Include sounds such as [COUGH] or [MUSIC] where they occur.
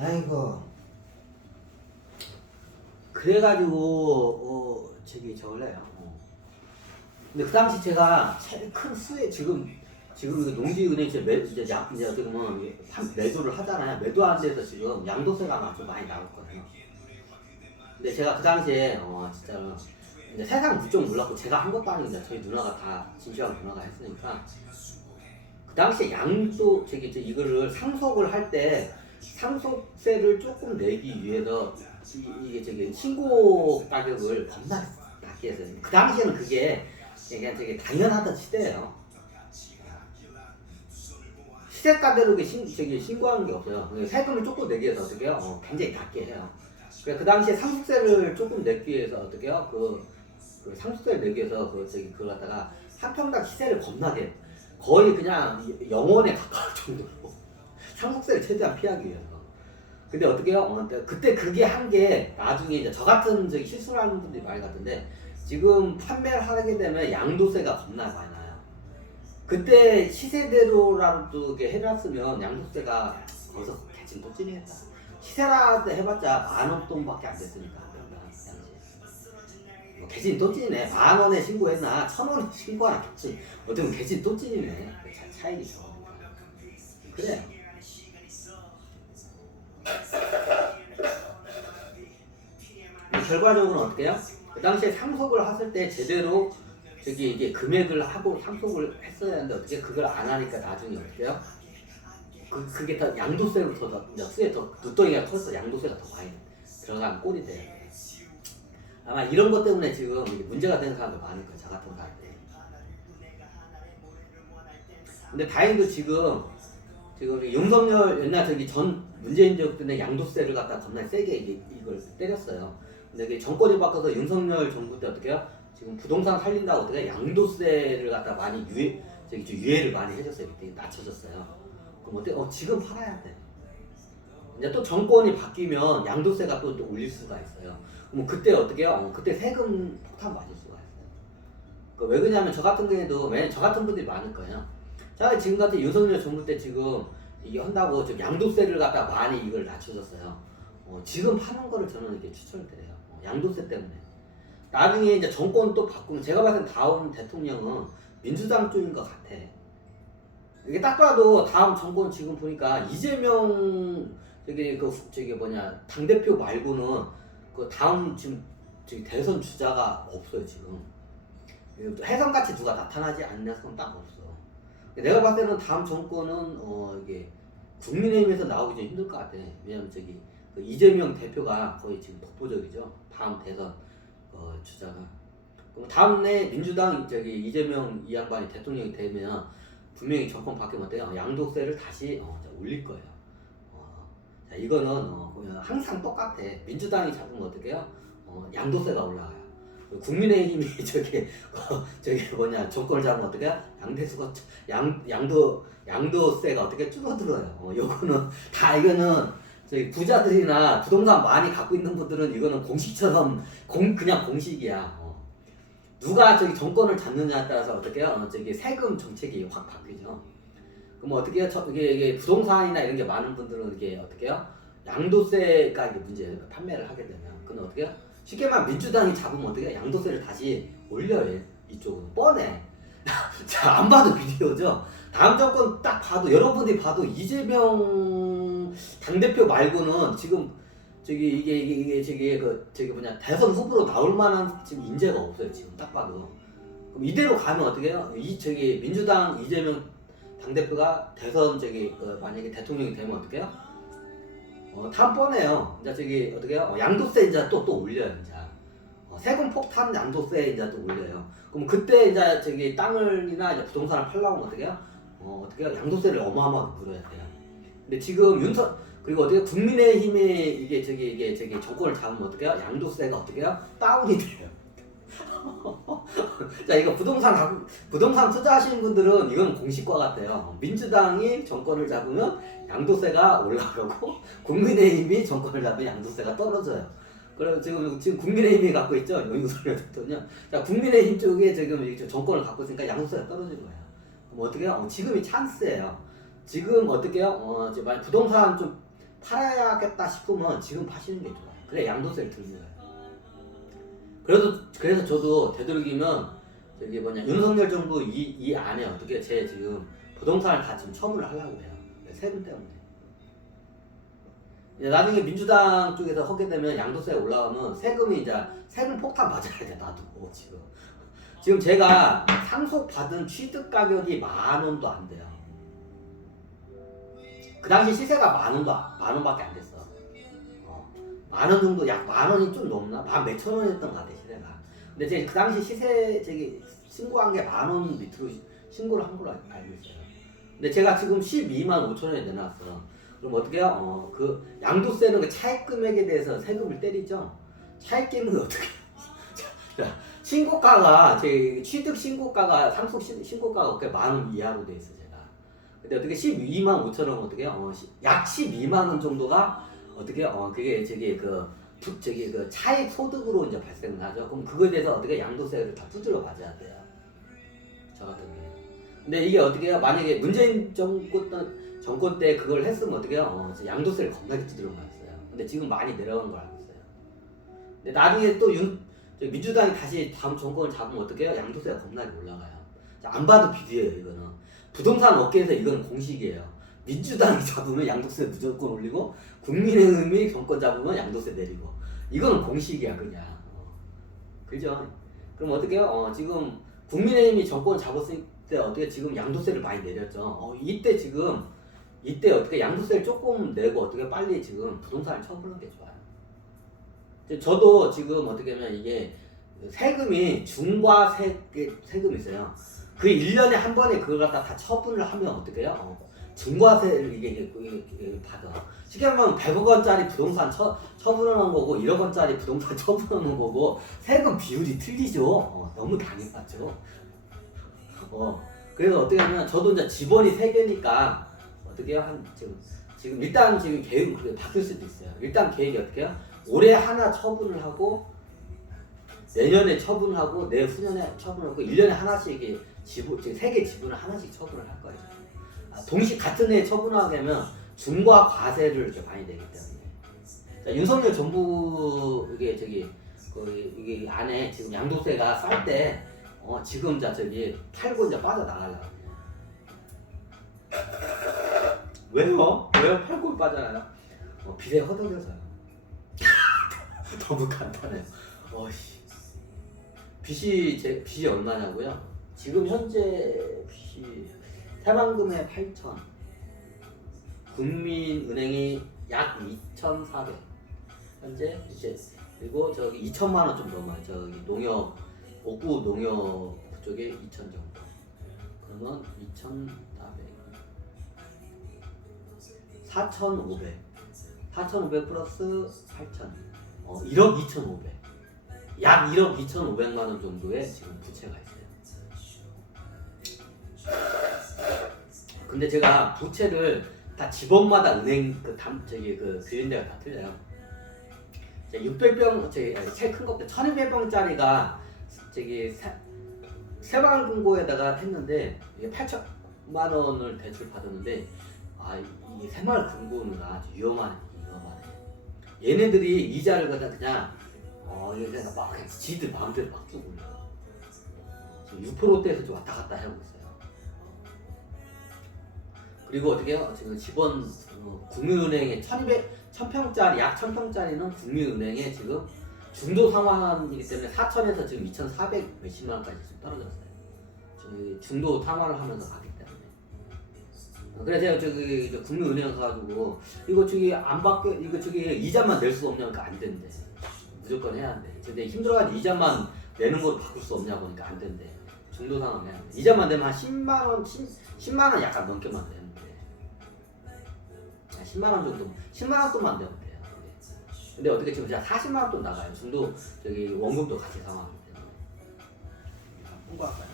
아이고. 그래가지고 어 저기 저걸래요. 어. 근데 그 당시 제가 제일 큰 수혜 지금 지금 그 농지은행 이제 매 이제 양 이제 어떻게 보면 판- 매도를 하잖아요. 매도하는 데서 지금 양도세가 아주 많이 나왔거든요. 근데 제가 그 당시에 어 진짜로 이제 세상 물정 몰랐고 제가 한 것도 이제 저희 누나가 다 진시황 누나가 했으니까 그 당시에 양도 저기 저 이거를 상속을 할 때 상속세를 조금 내기 위해서 이, 이게 저기 신고 가격을 겁나 낮게 했어요. 그 당시에는 그게 그냥 되게 당연하던 시대예요. 시세가대로 그 신, 저기 신고하는 게 없어요. 그러니까 세금을 조금 내기 위해서 어떻게 해요? 어, 굉장히 낮게 해요. 그그 당시에 상속세를 조금 내기 위해서 어떻게 해요? 그, 그 상속세를 내기 위해서 그 저기 그걸 갖다가 한 평당 시세를 겁나게 거의 그냥 영원에 가까울 정도로 상속세를 최대한 피하기 위해서. 근데 어떻게 해요? 어, 그때 그게 한 게 나중에 이제 저 같은 저기 실수를 하는 분들이 많이 같은데 지금 판매를 하게 되면 양도세가 겁나 많이 나요. 그때 시세대로라도 해놨으면 양도세가 거기서 개진 또 찌르겠다. 시세라도 해봤자 만원 돈밖에 안 됐으니까. 뭐 개진 또 찌네. 만 원에 신고했나 천 원에 신고하나 개진 보면 개진 또. 차- 차이가 있어. 그래. 결과적으로는 해요? 그 당시에 상속을 했을 때 제대로 저기 이게 금액을 하고 상속을 했어야 하는데 어떻게 그걸 안 하니까 나중에 해요? 그, 그게 더 양도세로부터 더, 수에 더, 눈덩이가 커서 양도세가 더 많이 들어가는 꼴이 돼요. 아마 이런 것 때문에 지금 문제가 되는 사람도 많을 거예요. 저 같은 사람들이. 근데 다행히도 지금 지금 윤석열 옛날 저기 전 문재인 정부 때는 양도세를 갖다 겁나 세게 이걸 때렸어요. 근데 이게 정권이 바뀌어서 윤석열 정부 때 어떻게 해요? 지금 부동산 살린다고 어떻게 해요? 양도세를 갖다 많이 유예 저기 좀 유예를 많이 해줬어요. 그때 낮춰졌어요. 그럼 어때? 어 지금 팔아야 돼. 이제 또 정권이 바뀌면 양도세가 또, 또 올릴 수가 있어요. 그럼 그때 어떻게 해요? 어, 그때 세금 폭탄 맞을 수가 있어요. 그왜 그러냐면 저 같은 경우에도 왜냐면 저 같은 분들이 많을 거예요. 자 지금 같은 윤석열 정부 때 지금 이게 한다고 좀 양도세를 갖다 많이 이걸 낮춰줬어요. 어, 지금 파는 거를 저는 이렇게 추천을 드려요. 어, 양도세 때문에. 나중에 이제 정권 또 바꾸면 제가 봤을 때 다음 대통령은 민주당 쪽인 것 같아. 이게 딱 봐도 다음 정권 지금 보니까 이재명 저기 그 후- 저기 뭐냐 당 대표 말고는 그 다음 지금 저기 대선 주자가 없어요 지금. 해성같이 누가 나타나지 않냐서는 딱 없어. 내가 봤을 때는 다음 정권은 어 이게 국민의힘에서 나오기 좀 힘들 것 같아. 왜냐면 저기 그 이재명 대표가 거의 지금 독보적이죠. 다음 대선 어 주자가. 그럼 다음에 민주당 저기 이재명 이 양반이 대통령이 되면 분명히 정권 바뀌면 어때요? 양도세를 다시 어, 자, 올릴 거예요. 어, 자 이거는 어, 항상 똑같아. 민주당이 잡으면 어떻게 해요? 어, 양도세가 올라가요. 국민의힘이 [LAUGHS] 저기 어, 저기 뭐냐 정권을 잡으면 어떻게? 양대수가 양 양도 양도세가 어떻게 줄어들어요. 어, 요거는 다 이거는 저기 부자들이나 부동산 많이 갖고 있는 분들은 이거는 공식처럼 공 그냥 공식이야. 어. 누가 저기 정권을 잡느냐에 따라서 어떻게 해요? 어, 저기 세금 정책이 확 바뀌죠. 그럼 어떻게? 저, 이게, 이게 부동산이나 이런 게 많은 분들은 이게 어떻게 해요? 양도세가 이게 문제예요. 판매를 하게 되면. 그럼 어떻게 해요? 쉽게 말하면 민주당이 잡으면 어떻게 해요? 양도세를 다시 올려요. 이쪽은. 뻔해. [LAUGHS] 자, 안 봐도 비디오죠? 다음 정권 딱 봐도, 여러분들이 봐도 이재명 당대표 말고는 지금 저기 이게 이게 이게 저기 그 저기 뭐냐 대선 후보로 나올 만한 지금 인재가 없어요 지금 딱 봐도 그럼 이대로 가면 어떻게 해요? 이 저기 민주당 이재명 당 대표가 대선 저기 그 만약에 대통령이 되면 어떻게 해요? 어, 다 뻔해요. 이제 저기 어떻게 해요? 어, 양도세 이제 또 또 올려요 이제 어, 세금 폭탄 양도세 이제 또 올려요. 그럼 그때 이제 저기 땅을이나 이제 부동산을 팔려고 하면 어떻게 해요? 어, 어떻게? 양도세를 어마어마하게 물어야 돼요. 근데 지금 윤석 그리고 어떻게 국민의힘이 이게 저기 이게 저기 정권을 잡으면 어떻게 해요? 양도세가 어떻게 해요? 다운이 돼요. [LAUGHS] 자 이거 부동산 부동산 투자하시는 분들은 이건 공식과 같아요. 민주당이 정권을 잡으면 양도세가 올라가고 [LAUGHS] 국민의힘이 정권을 잡으면 양도세가 떨어져요. 그래서 지금 지금 국민의힘이 갖고 있죠 윤석열 대통령. 자 국민의힘 쪽에 지금 이제 정권을 갖고 있으니까 양도세가 떨어진 거예요. 그럼 어떻게 해요? 어, 지금이 찬스예요. 지금 어떻게 해요? 어, 이제 만약 부동산 좀 팔아야겠다 싶으면 지금 파시는 게 좋아요. 그래 양도세를 거예요. 그래도 그래서 저도 되도록이면 저기 뭐냐 윤석열 정부 이, 이 안에 어떻게 제 지금 부동산을 다 지금 처분을 하려고 해요. 세금 때문에. 이제 나중에 민주당 쪽에서 하게 되면 양도세 올라가면 세금이 이제 세금 폭탄 맞아야 돼 나도 지금. 지금 제가 상속 받은 취득 가격이 만 원도 안 돼요. 그 당시 시세가 만 원도 안- 만 원밖에 안 됐어. 어, 만원 정도 약 만 원이 좀 넘나? 만 몇천 원이었던 것 같아 시세가. 근데 제그 당시 시세 저기 신고한 게 만 원 밑으로 시- 신고를 한 걸로 알- 알고 있어요. 근데 제가 지금 12만 5천 원에 내놨어. 그럼 어떻게 해요? 어, 그 양도세는 그 차액 금액에 대해서 세금을 때리죠. 차액금은 어떻게? [LAUGHS] 자, 신고가가 제 취득 신고가가 상속 신- 신고가가 그만원 이하로 돼 있어 제가. 근데 어떻게 12만 5천 원 어떻게 해요? 어, 시- 약 12만 원 정도가 어떻게? 어 그게 저기 그 두- 저기 그 차액 소득으로 이제 발생을 하죠. 그럼 그거에 대해서 어떻게 양도세를 다 두드려 맞아야 돼요. 저 같은 경우. 근데 이게 어떻게? 만약에 문재인 정권 때- 정권 때 그걸 했으면 어떻게 해요? 어, 양도세를 겁나게 두드려 맞았어요. 근데 지금 많이 내려간 걸 알고 있어요. 근데 나중에 또 윤, 저 민주당이 다시 다음 정권을 잡으면 어떻게 해요? 양도세가 겁나게 올라가요. 자, 안 봐도 비디오예요, 이거는. 부동산 업계에서 이건 공식이에요. 민주당이 [LAUGHS] 잡으면 양도세 무조건 올리고 국민의힘이 정권 잡으면 양도세 내리고 이거는 공식이야 그냥 어. 그죠? 그럼 어떻게 해요? 어, 지금 국민의힘이 정권 잡았을 때 어떻게 지금 양도세를 많이 내렸죠. 어, 이때 지금 이때 어떻게 양도세를 조금 내고 어떻게 빨리 지금 부동산을 처분하는 게 좋아요. 저도 지금 어떻게 하면 이게 세금이 중과 세 세금이 있어요. 그 1년에 한 번에 그걸 갖다 다 처분을 하면 어떻게 해요? 어, 중과세를 이게, 이게, 이게, 이게 받아. 쉽게 말하면 100억 원짜리 부동산 처, 처분하는 거고 1억 원짜리 부동산 [LAUGHS] 처분하는 거고 세금 비율이 틀리죠. 어, 너무 당연하죠. 어, 그래서 어떻게 하면 저도 이제 집원이 세 개니까 어떻게 해요? 한 지금 지금 일단 지금 계획은 바뀔 수도 있어요. 일단 계획이 어떻게 해요? 올해 하나 처분을 하고 내년에 처분하고 내후년에 처분하고 1년에 하나씩 지분 지금 세개 지분을 하나씩 처분을 할 거예요. 아, 동시 같은 해에 처분하게 하면 중과 과세를 이렇게 많이 내기 때문에 자, 윤석열 정부 이게 저기 그 이게 안에 지금 양도세가 쌀때 어, 지금 자 저기 팔고 이제 빠져나가려고 왜요? 왜요? 팔고 빠져나요? 어, 빚에 허덕여서요. [LAUGHS] 너무 간단해요. 어씨. 빚이 제 빚이 얼마냐고요? 지금 현재 빚이 새만금에 8천, 국민은행이 약 2,400. 현재 이제 그리고 저기 2천만 원 좀 넘어요. 저기 농협 옥구 농협 쪽에 2천 정도. 그러면 2,400, 4,500, 4,500 플러스 8,000, 어 1억 2,500. 약 1억 2,500만 원 정도의 지금 부채가 있어요. 근데 제가 부채를 다 집원마다 은행 그 담 저기 그 그린 데가 다 틀려요. 600병 저기 제일 큰 것도 1,200병짜리가 저기 세, 새마을금고에다가 했는데 이게 8천만 원을 대출 받았는데 아 이 새마을 금고는 아주 위험한 위험하네. 얘네들이 이자를 갖다 그냥 어 그냥 막 지들 마음대로 막 주고 올려. 지금 6%대에서 좀 왔다 갔다 하고 있어요. 그리고 어떻게 해요? 지금 집원 어, 국민은행에 1200 1000평짜리 약 1000평짜리는 국민은행에 지금 중도 상환이기 때문에 4천에서 지금 2,400 몇십만 원까지 지금 떨어졌어요. 중도 상환을 하면서. 어, 그래서 제가 저기 저 국민은행 가가지고 이거 저기 안 받게 이거 저기 이자만 낼수 없냐니까 안 된대. 무조건 해야 한대. 근데 힘들어가지고 이자만 내는 걸 바꿀 수 없냐고 하니까 안 된대. 중도 상환 해야 돼. 이자만 내면 한 10만 원, 10, 10만 원 약간 넘게만 되는데. 10만 원 정도, 10만 원 돈만 되면 돼요. 근데 어떻게 지금 제가 40만 원 돈 나가요. 중도 저기 원금도 같이 상환하기 때문에. 홍보할까요?